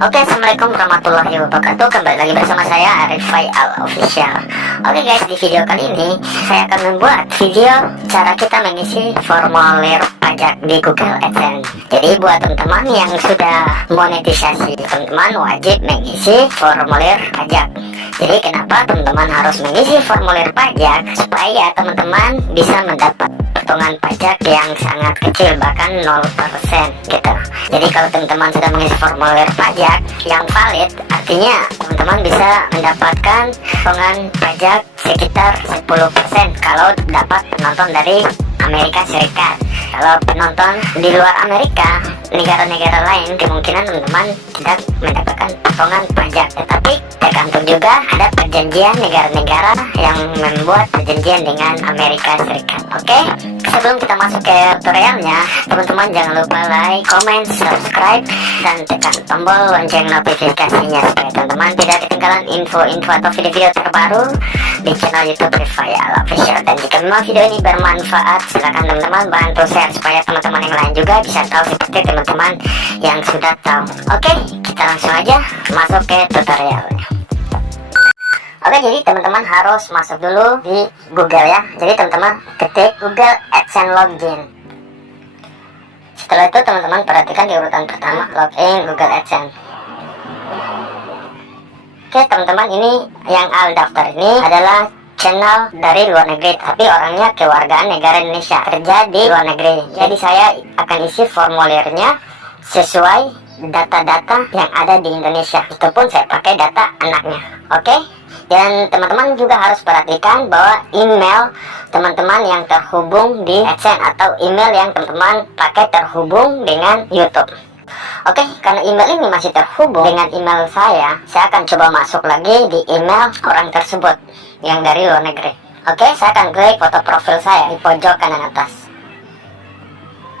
Oke, assalamualaikum warahmatullahi wabarakatuh. Kembali lagi bersama saya Arif Al Official. Oke guys, di video kali ini saya akan membuat video cara kita mengisi formulir pajak di Google AdSense. Jadi buat teman-teman yang sudah monetisasi, teman-teman wajib mengisi formulir pajak. Jadi kenapa teman-teman harus mengisi formulir pajak? Supaya teman-teman bisa mendapat potongan pajak yang sangat kecil, bahkan 0% gitu. Jadi kalau teman-teman sudah mengisi formulir pajak yang valid, artinya teman-teman bisa mendapatkan potongan pajak sekitar 10% kalau dapat penonton dari Amerika Serikat. Kalau penonton di luar Amerika, negara-negara lain, kemungkinan teman-teman tidak mendapatkan potongan pajak. Tetapi tergantung juga ada perjanjian negara-negara yang membuat perjanjian dengan Amerika Serikat. Oke, sebelum kita masuk ke tutorialnya, teman-teman jangan lupa like, comment, subscribe, dan tekan tombol lonceng notifikasinya supaya teman-teman tidak ketinggalan info-info atau video-video terbaru di channel YouTube Rifai Al Official. Dan jika memang video ini bermanfaat, silakan teman-teman bantu share supaya teman-teman yang lain juga bisa tahu seperti teman-teman yang sudah tahu. Oke, kita langsung aja masuk ke tutorialnya. Oke, jadi teman-teman harus masuk dulu di Google ya. Jadi teman-teman ketik Google AdSense Login. Setelah itu teman-teman perhatikan di urutan pertama, login Google AdSense. Oke teman-teman, ini yang al daftar ini adalah channel dari luar negeri, tapi orangnya kewargaan negara Indonesia, kerja di luar negeri. Jadi saya akan isi formulirnya sesuai data-data yang ada di Indonesia. Itu pun saya pakai data anaknya. Oke? Dan teman-teman juga harus perhatikan bahwa email teman-teman yang terhubung di AdSense atau email yang teman-teman pakai terhubung dengan YouTube. Oke, karena email ini masih terhubung dengan email saya akan coba masuk lagi di email orang tersebut yang dari luar negeri. Oke, saya akan klik foto profil saya di pojok kanan atas.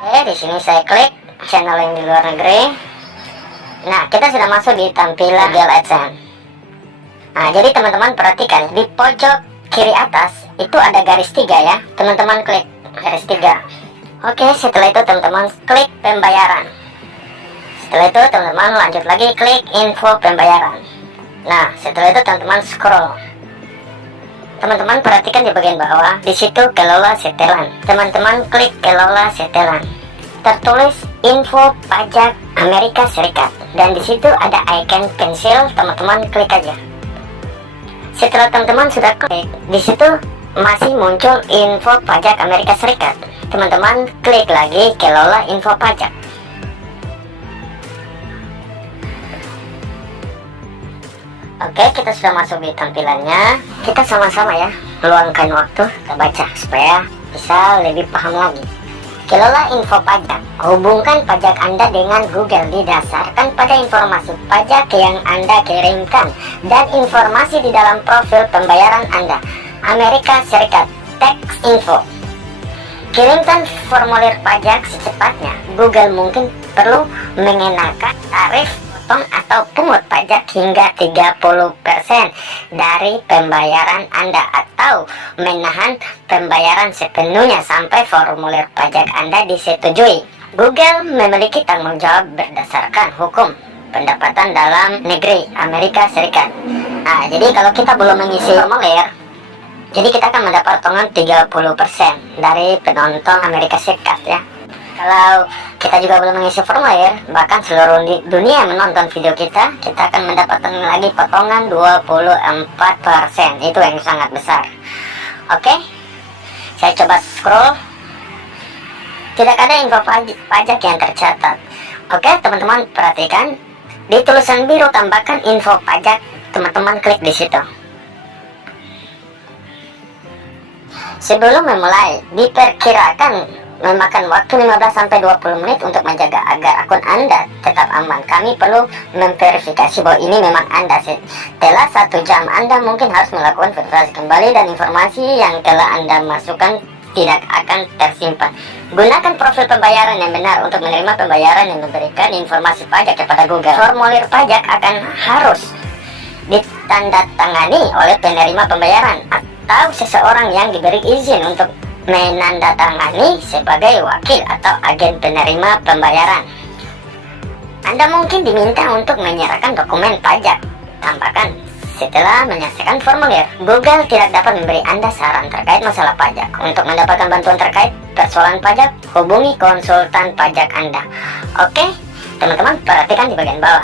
Oke, di sini saya klik channel yang di luar negeri. Nah, kita sudah masuk di tampilan Google AdSense. Nah, jadi teman-teman perhatikan di pojok kiri atas itu ada garis 3 ya. Teman-teman klik garis 3. Oke, setelah itu teman-teman klik pembayaran. Setelah itu teman-teman lanjut lagi klik info pembayaran. Nah, setelah itu teman-teman scroll. Teman-teman perhatikan di bagian bawah, di situ kelola setelan. Teman-teman klik kelola setelan. Tertulis info pajak Amerika Serikat dan di situ ada icon pensil, teman-teman klik aja. Setelah teman-teman sudah klik, di situ masih muncul info pajak Amerika Serikat. Teman-teman klik lagi kelola info pajak. Oke, kita sudah masuk di tampilannya. Kita sama-sama ya luangkan waktu kita baca supaya bisa lebih paham lagi. Kelola info pajak. Hubungkan pajak Anda dengan Google didasarkan pada informasi pajak yang Anda kirimkan dan informasi di dalam profil pembayaran Anda. Amerika Serikat Tax Info. Kirimkan formulir pajak secepatnya. Google mungkin perlu mengenakan tarif atau pungut pajak hingga 30% dari pembayaran Anda atau menahan pembayaran sepenuhnya sampai formulir pajak Anda disetujui. Google memiliki tanggung jawab berdasarkan hukum pendapatan dalam negeri Amerika Serikat. Nah, jadi kalau kita belum mengisi formulir, jadi kita akan mendapat potongan 30% dari penonton Amerika Serikat ya. Kalau kita juga belum mengisi formulir, bahkan seluruh dunia menonton video kita akan mendapatkan lagi potongan 24%. Itu yang sangat besar. Oke, saya coba scroll. Tidak ada info pajak yang tercatat. Oke, teman-teman perhatikan. Di tulisan biru tambahkan info pajak. Teman-teman klik di situ. Sebelum memulai, diperkirakan memakan waktu 15-20 menit untuk menjaga agar akun Anda tetap aman. Kami perlu memverifikasi bahwa ini memang Anda. Setelah 1 jam, Anda mungkin harus melakukan verifikasi kembali dan informasi yang telah Anda masukkan tidak akan tersimpan. Gunakan profil pembayaran yang benar untuk menerima pembayaran yang memberikan informasi pajak kepada Google. Formulir pajak akan harus ditandatangani oleh penerima pembayaran atau seseorang yang diberi izin untuk menandatangani sebagai wakil atau agen penerima pembayaran. Anda mungkin diminta untuk menyerahkan dokumen pajak. Tambahkan, setelah menyelesaikan formulir, Google tidak dapat memberi Anda saran terkait masalah pajak. Untuk mendapatkan bantuan terkait persoalan pajak, hubungi konsultan pajak Anda. Oke, teman-teman perhatikan di bagian bawah.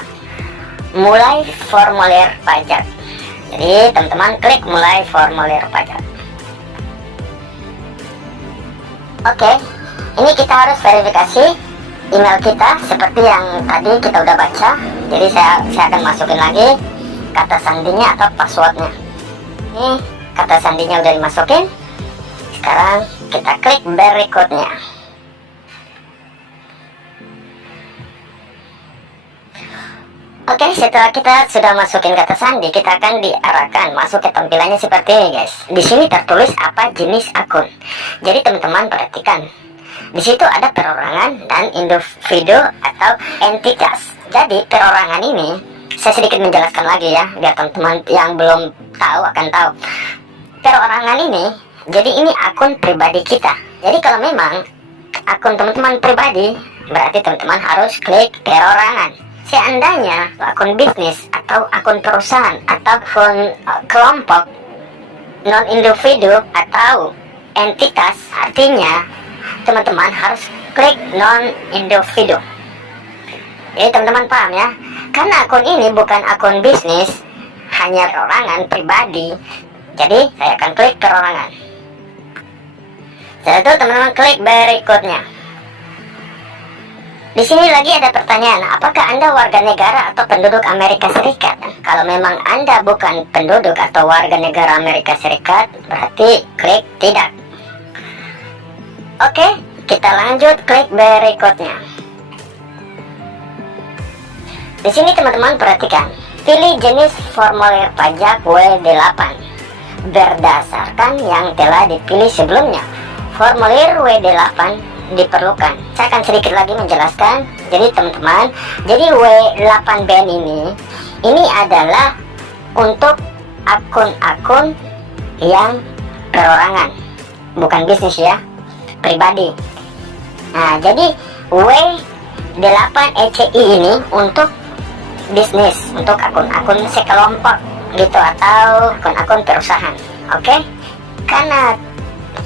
Mulai formulir pajak. Jadi teman-teman klik mulai formulir pajak. Oke, ini kita harus verifikasi email kita seperti yang tadi kita udah baca. Jadi saya akan masukin lagi kata sandinya atau passwordnya. Ini kata sandinya udah dimasukin. Sekarang kita klik berikutnya. Oke, setelah kita sudah masukin kata sandi, kita akan diarahkan masuk ke tampilannya seperti ini, guys. Di sini tertulis apa jenis akun. Jadi teman-teman perhatikan. Di situ ada perorangan dan individu atau entitas. Jadi perorangan ini saya sedikit menjelaskan lagi ya, biar teman-teman yang belum tahu akan tahu. Perorangan ini, jadi ini akun pribadi kita. Jadi kalau memang akun teman-teman pribadi, berarti teman-teman harus klik perorangan. Seandainya akun bisnis atau akun perusahaan atau akun kelompok non-individu atau entitas, artinya teman-teman harus klik non-individu. Jadi teman-teman paham ya, karena akun ini bukan akun bisnis, hanya perorangan pribadi. Jadi saya akan klik perorangan. Setelah itu teman-teman klik berikutnya. Di sini lagi ada pertanyaan, apakah Anda warga negara atau penduduk Amerika Serikat? Kalau memang Anda bukan penduduk atau warga negara Amerika Serikat, berarti klik tidak. Oke, kita lanjut klik berikutnya. Di sini teman-teman perhatikan, pilih jenis formulir pajak W8 berdasarkan yang telah dipilih sebelumnya. Formulir W8 diperlukan. Saya akan sedikit lagi menjelaskan. Jadi teman-teman, jadi W8BN ini adalah untuk akun-akun yang perorangan, bukan bisnis ya, pribadi. Nah, jadi W8ECI ini untuk bisnis, untuk akun-akun sekelompok gitu atau akun-akun perusahaan. Oke? Karena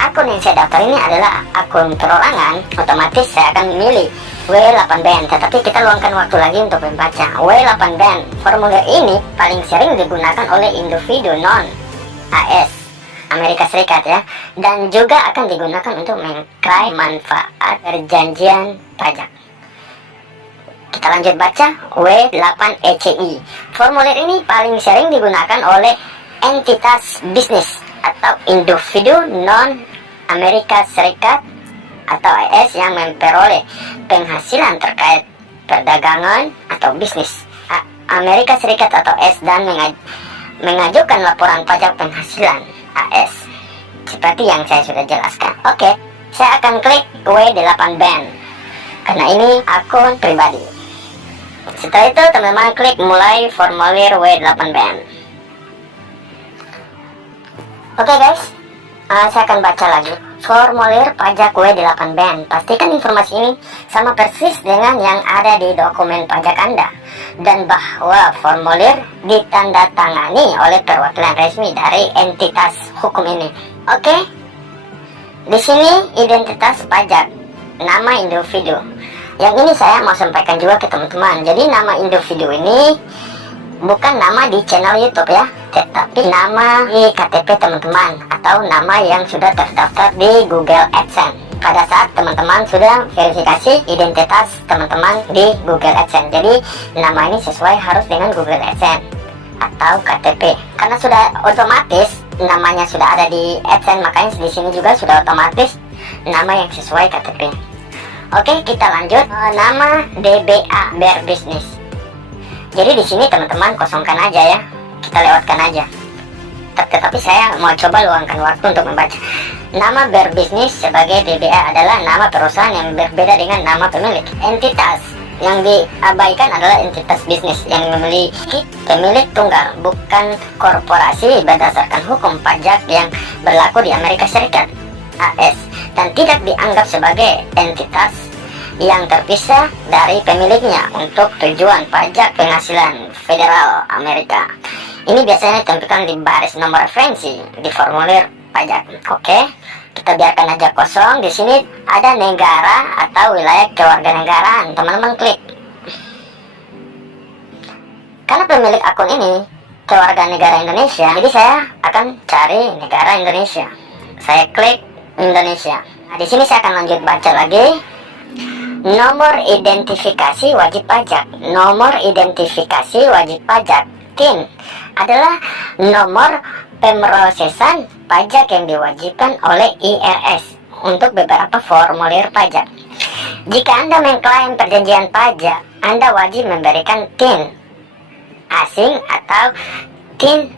akun yang saya daftar ini adalah akun perorangan, otomatis saya akan memilih W8BN. Tetapi kita luangkan waktu lagi untuk membaca. W8BN, formulir ini paling sering digunakan oleh individu non-AS Amerika Serikat ya, dan juga akan digunakan untuk mengklaim manfaat perjanjian pajak. Kita lanjut baca. W8ECI, formulir ini paling sering digunakan oleh entitas bisnis atau individu non-Amerika Serikat atau AS yang memperoleh penghasilan terkait perdagangan atau bisnis Amerika Serikat atau AS dan mengajukan laporan pajak penghasilan AS seperti yang saya sudah jelaskan. Oke, saya akan klik W8BN karena ini akun pribadi. Setelah itu teman-teman klik mulai formulir W8BN. Oke guys, saya akan baca lagi. Formulir pajak W8BN. Pastikan informasi ini sama persis dengan yang ada di dokumen pajak Anda, dan bahwa formulir ditandatangani oleh perwakilan resmi dari entitas hukum ini. Oke, di sini identitas pajak, nama individu. Yang ini saya mau sampaikan juga ke teman-teman. Jadi nama individu ini bukan nama di channel YouTube ya, tetapi nama di KTP teman-teman atau nama yang sudah terdaftar di Google AdSense pada saat teman-teman sudah verifikasi identitas teman-teman di Google AdSense. Jadi nama ini sesuai harus dengan Google AdSense atau KTP. Karena sudah otomatis namanya sudah ada di AdSense, makanya di sini juga sudah otomatis nama yang sesuai KTP. Oke, kita lanjut. Nama DBA Bear Business. Jadi di sini teman-teman kosongkan aja ya, kita lewatkan aja. Tetapi saya mau coba luangkan waktu untuk membaca. Nama Bear Business sebagai DBA adalah nama perusahaan yang berbeda dengan nama pemilik. Entitas yang diabaikan adalah entitas bisnis yang memiliki pemilik tunggal, bukan korporasi berdasarkan hukum pajak yang berlaku di Amerika Serikat AS, dan tidak dianggap sebagai entitas yang terpisah dari pemiliknya untuk tujuan pajak penghasilan federal Amerika. Ini biasanya ditampilkan di baris nomor referensi di formulir pajak. Oke, kita biarkan aja kosong. Di sini ada negara atau wilayah kewarganegaraan. Teman-teman klik. Karena pemilik akun ini kewarganegara Indonesia, jadi saya akan cari negara Indonesia. Saya klik Indonesia. Nah, di sini saya akan lanjut baca lagi. Nomor identifikasi wajib pajak. Nomor identifikasi wajib pajak TIN adalah nomor pemrosesan pajak yang diwajibkan oleh IRS untuk beberapa formulir pajak. Jika Anda mengklaim perjanjian pajak, Anda wajib memberikan TIN asing atau TIN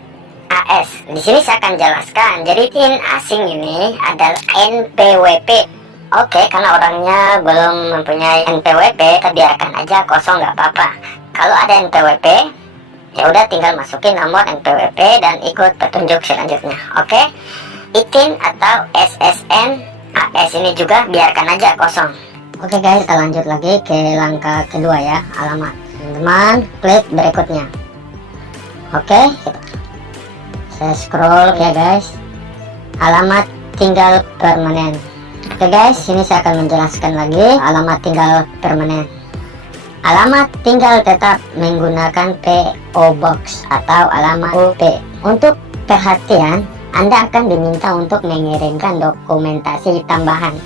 AS. Di sini saya akan jelaskan. Jadi TIN asing ini adalah NPWP. Oke, karena orangnya belum mempunyai NPWP, kita biarkan aja kosong, nggak apa-apa. Kalau ada NPWP, ya udah tinggal masukin nomor NPWP dan ikut petunjuk selanjutnya. Oke, ITIN atau SSN AS ini juga biarkan aja kosong. Oke guys, kita lanjut lagi ke langkah kedua ya, alamat. Teman-teman, klik berikutnya. Oke, saya scroll ya guys. Alamat tinggal permanen. Oke guys, sini saya akan menjelaskan lagi alamat tinggal permanen. Alamat tinggal tetap menggunakan PO Box atau alamat UP. Untuk perhatian, Anda akan diminta untuk mengirimkan dokumentasi tambahan.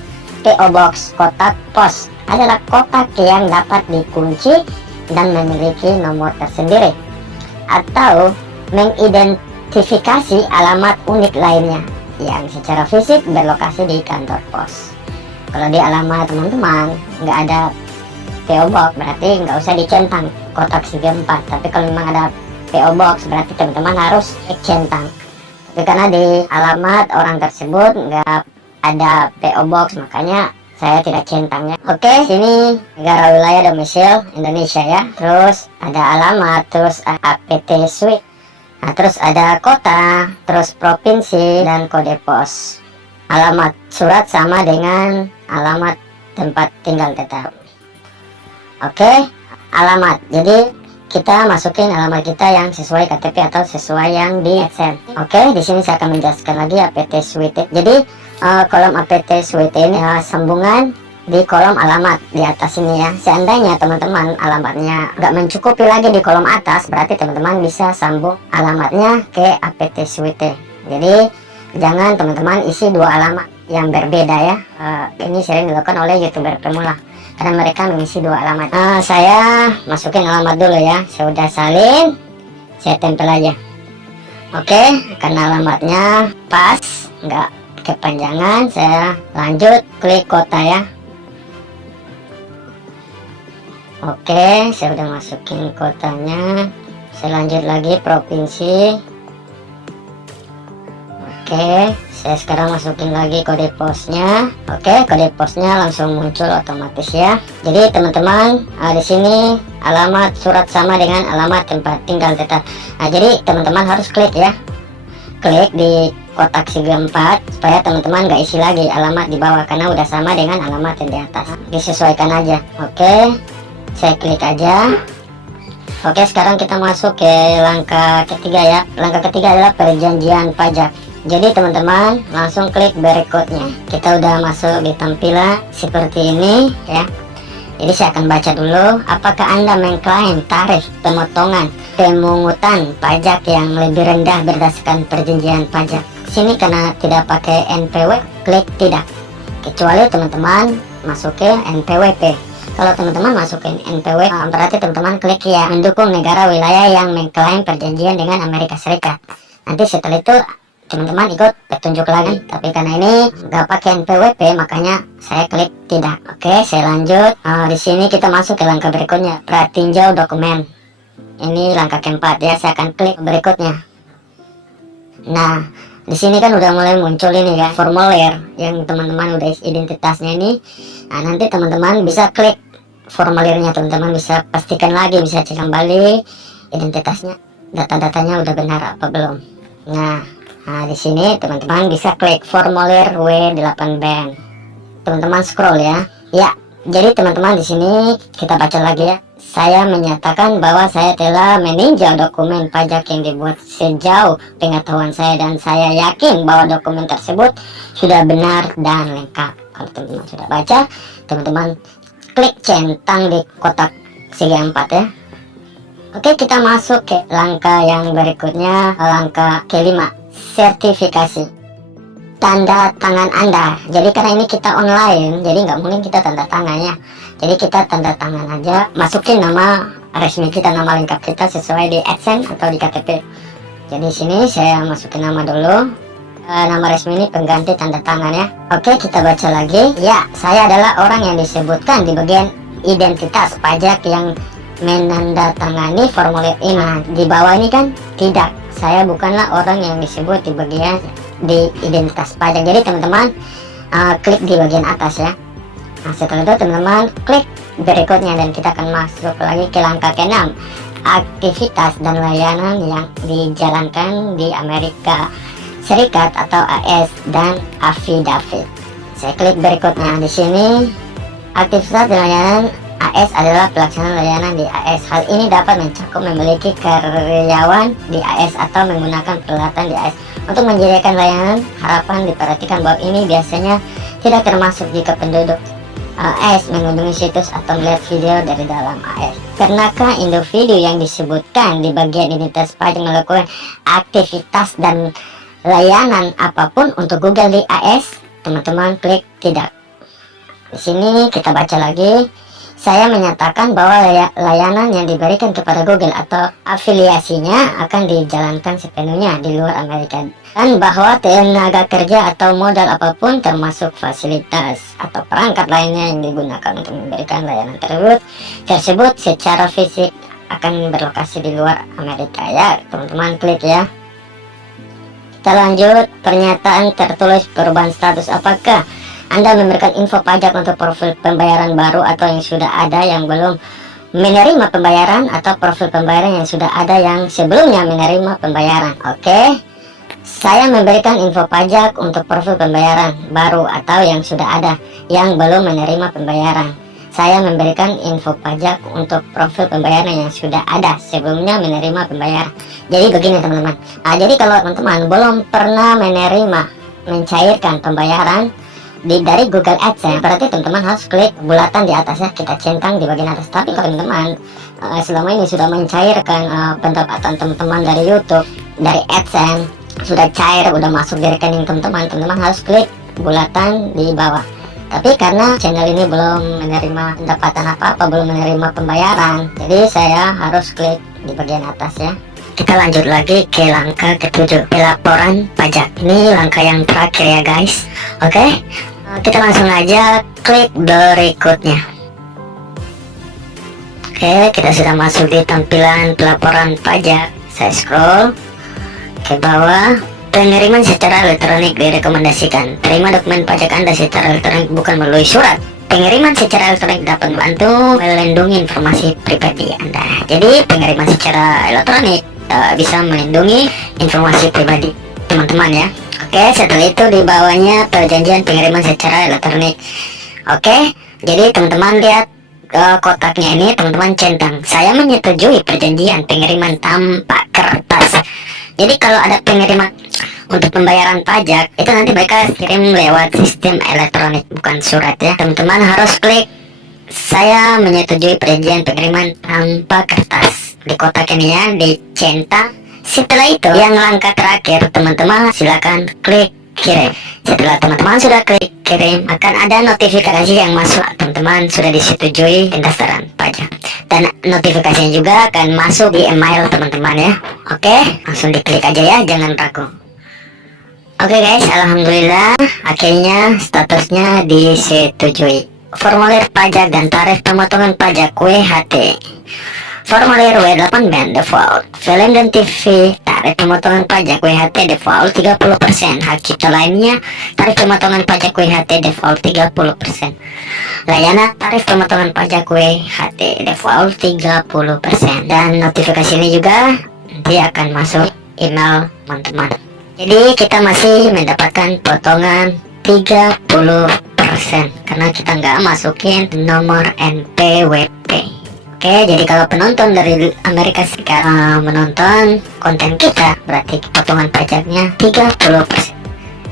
PO Box kotak pos adalah kotak yang dapat dikunci dan memiliki nomor tersendiri atau mengidentifikasi alamat unik lainnya yang secara fisik berlokasi di kantor pos. Kalau di alamat teman-teman nggak ada PO Box, berarti nggak usah dicentang kotak segi 4. Tapi kalau memang ada PO Box, berarti teman-teman harus centang. Tapi karena di alamat orang tersebut nggak ada PO Box, makanya saya tidak centangnya. Oke, sini negara wilayah domisil Indonesia ya. Terus ada alamat, terus APT Suite. Nah, terus ada kota, terus provinsi, dan kode pos. Alamat surat sama dengan alamat tempat tinggal tetap. Oke, alamat. Jadi kita masukin alamat kita yang sesuai KTP atau sesuai yang di AdSense. Oke, di sini saya akan menjelaskan lagi APT Suite. Jadi kolom APT Suite ini sambungan di kolom alamat di atas ini ya. Seandainya teman-teman alamatnya nggak mencukupi lagi di kolom atas, berarti teman-teman bisa sambung alamatnya ke APT Suite. Jadi jangan teman-teman isi dua alamat yang berbeda ya. Ini sering dilakukan oleh YouTuber pemula karena mereka mengisi dua alamat. Saya masukin alamat dulu ya. Saya udah salin, saya tempel aja. Oke, karena alamatnya pas, nggak kepanjangan, saya lanjut klik kota ya. Oke, saya udah masukin kotanya. Saya lanjut lagi provinsi. Oke, saya sekarang masukin lagi kode posnya. Oke, kode posnya langsung muncul otomatis ya. Jadi teman-teman, di sini alamat surat sama dengan alamat tempat tinggal tetap. Nah, jadi teman-teman harus klik ya. Klik di kotak segi 4 supaya teman-teman nggak isi lagi alamat di bawah karena udah sama dengan alamat yang di atas. Disesuaikan aja. Oke, saya klik aja. Oke, sekarang kita masuk ke langkah ketiga ya. Langkah ketiga adalah perjanjian pajak. Jadi teman-teman langsung klik berikutnya. Kita udah masuk di tampilan seperti ini ya. Jadi saya akan baca dulu. Apakah Anda mengklaim tarif pemotongan pemungutan pajak yang lebih rendah berdasarkan perjanjian pajak? Sini karena tidak pakai NPW, klik tidak. Kecuali teman-teman masukin NPWP. Kalau teman-teman masukin NPW, berarti teman-teman klik ya, mendukung negara wilayah yang mengklaim perjanjian dengan Amerika Serikat. Nanti setelah itu teman-teman ikut petunjuk lagi. Tapi karena ini nggak pakai NPWP, makanya saya klik tidak. Oke, saya lanjut. Di sini kita masuk ke langkah berikutnya, pratinjau dokumen. Ini langkah keempat ya. Saya akan klik berikutnya. Nah, di sini kan udah mulai muncul ini ya, formulir yang teman-teman udah identitasnya ini. Nah, nanti teman-teman bisa klik formulirnya, teman-teman bisa pastikan lagi, bisa cek kembali identitasnya, data-datanya udah benar apa belum. Nah, di sini teman-teman bisa klik formulir W8 band. Teman-teman scroll ya. Ya, Jadi teman-teman, di sini kita baca lagi ya. Saya menyatakan bahwa saya telah meninjau dokumen pajak yang dibuat sejauh pengetahuan saya, dan saya yakin bahwa dokumen tersebut sudah benar dan lengkap. Kalau teman-teman sudah baca, teman-teman klik centang di kotak segi 4 ya. Oke, kita masuk ke langkah yang berikutnya, langkah kelima, sertifikasi. Tanda tangan Anda. Jadi karena ini kita online, jadi nggak mungkin kita tanda tangannya. Jadi kita tanda tangan aja, masukin nama resmi kita, nama lengkap kita sesuai di AdSense atau di KTP. Jadi sini saya masukin nama dulu. Nama resmi ini pengganti tanda tangan ya. Oke, kita baca lagi. Ya, saya adalah orang yang disebutkan di bagian identitas pajak yang menandatangani formulir ini. Nah, di bawah ini kan tidak. Saya bukanlah orang yang disebut di bagian di identitas pajak. Jadi teman-teman klik di bagian atas ya. Nah, setelah itu teman-teman klik berikutnya, dan kita akan masuk lagi ke langkah ke-6, aktivitas dan layanan yang dijalankan di Amerika Serikat atau AS dan affidavit. Saya klik berikutnya. Di sini aktivitas dan layanan AS adalah pelaksanaan layanan di AS. Hal ini dapat mencakup memiliki karyawan di AS atau menggunakan peralatan di AS. Untuk menyediakan layanan, harapan diperhatikan bahwa ini biasanya tidak termasuk jika penduduk AS mengunjungi situs atau melihat video dari dalam AS. Karenakah individu yang disebutkan di bagian identitas pajak melakukan aktivitas dan layanan apapun untuk Google di AS, teman-teman klik tidak. Di sini kita baca lagi. Saya menyatakan bahwa layanan yang diberikan kepada Google atau afiliasinya akan dijalankan sepenuhnya di luar Amerika, dan bahwa tenaga kerja atau modal apapun termasuk fasilitas atau perangkat lainnya yang digunakan untuk memberikan layanan tersebut secara fisik akan berlokasi di luar Amerika ya. Teman-teman klik ya. Kita lanjut. Pernyataan tertulis perubahan status. Apakah Anda memberikan info pajak untuk profil pembayaran baru atau yang sudah ada yang belum menerima pembayaran, atau profil pembayaran yang sudah ada yang sebelumnya menerima pembayaran? Oke, saya memberikan info pajak untuk profil pembayaran baru atau yang sudah ada yang belum menerima pembayaran. Saya memberikan info pajak untuk profil pembayaran yang sudah ada sebelumnya menerima pembayaran. Jadi begini teman-teman. Jadi kalau teman-teman belum pernah mencairkan pembayaran dari Google AdSense, berarti teman-teman harus klik bulatan di atasnya, kita centang di bagian atas. Tapi kalau teman-teman selama ini sudah mencairkan pendapatan teman-teman dari YouTube, dari AdSense, sudah cair, udah masuk di rekening teman-teman, teman-teman harus klik bulatan di bawah. Tapi karena channel ini belum menerima pendapatan apa-apa, belum menerima pembayaran, jadi saya harus klik di bagian atas ya. Kita lanjut lagi ke langkah ke-7, pelaporan pajak. Ini langkah yang terakhir ya guys. Oke, kita langsung aja klik berikutnya. Oke, kita sudah masuk di tampilan pelaporan pajak. Saya scroll ke bawah. Pengiriman secara elektronik direkomendasikan. Terima dokumen pajak Anda secara elektronik, bukan melalui surat. Pengiriman secara elektronik dapat membantu melindungi informasi pribadi Anda. Jadi pengiriman secara elektronik bisa melindungi informasi pribadi teman-teman ya. Oke, setelah itu di bawahnya perjanjian pengiriman secara elektronik. Oke, jadi teman-teman lihat kotaknya ini, teman-teman centang, saya menyetujui perjanjian pengiriman tanpa kertas. Jadi kalau ada pengiriman untuk pembayaran pajak, itu nanti mereka kirim lewat sistem elektronik, bukan surat ya. Teman-teman harus klik saya menyetujui perjanjian pengiriman tanpa kertas di kotak ini ya, dicentang. Setelah itu yang langkah terakhir, teman-teman silakan klik kirim. Setelah teman-teman sudah klik kirim, akan ada notifikasi yang masuk, teman-teman sudah disetujui pendaftaran pajak, dan notifikasinya juga akan masuk di email teman-teman ya. Oke, langsung diklik aja ya, jangan ragu. Oke guys, alhamdulillah akhirnya statusnya disetujui. Formulir pajak dan tarif pemotongan pajak WHT. Formulir W8 default, film dan TV, tarif pemotongan pajak WHT default 30%, hak cipta lainnya, tarif pemotongan pajak WHT default 30%. Layanan tarif pemotongan pajak WHT default 30%, dan notifikasi ini juga nanti akan masuk email teman-teman. Jadi kita masih mendapatkan potongan 30%. karena kita nggak masukin nomor NPWP. Oke, jadi kalau penonton dari Amerika Serikat menonton konten kita, berarti potongan pajaknya 30%.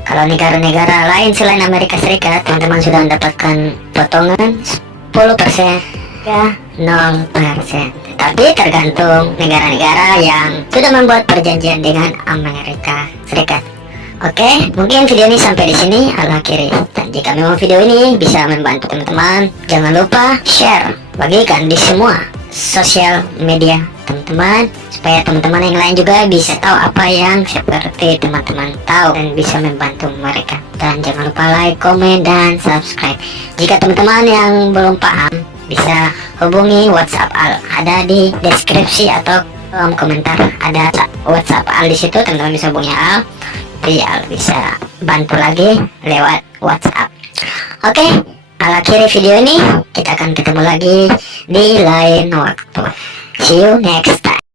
Kalau negara-negara lain selain Amerika Serikat, teman-teman sudah mendapatkan potongan 10%, ya 0%. Tapi tergantung negara-negara yang sudah membuat perjanjian dengan Amerika Serikat. Oke, mungkin video ini sampai di sini ala akhiri. Dan jika memang video ini bisa membantu teman-teman, jangan lupa share, bagikan di semua sosial media teman-teman, supaya teman-teman yang lain juga bisa tahu apa yang seperti teman-teman tahu dan bisa membantu mereka. Dan jangan lupa like, komen, dan subscribe. Jika teman-teman yang belum paham, bisa hubungi WhatsApp Al, ada di deskripsi atau kolom komentar. Ada WhatsApp Al di situ, teman-teman bisa hubungi Al. Jadi Al bisa bantu lagi lewat WhatsApp. Oke, Al akhiri video ini. Kita akan ketemu lagi di lain waktu. See you next time.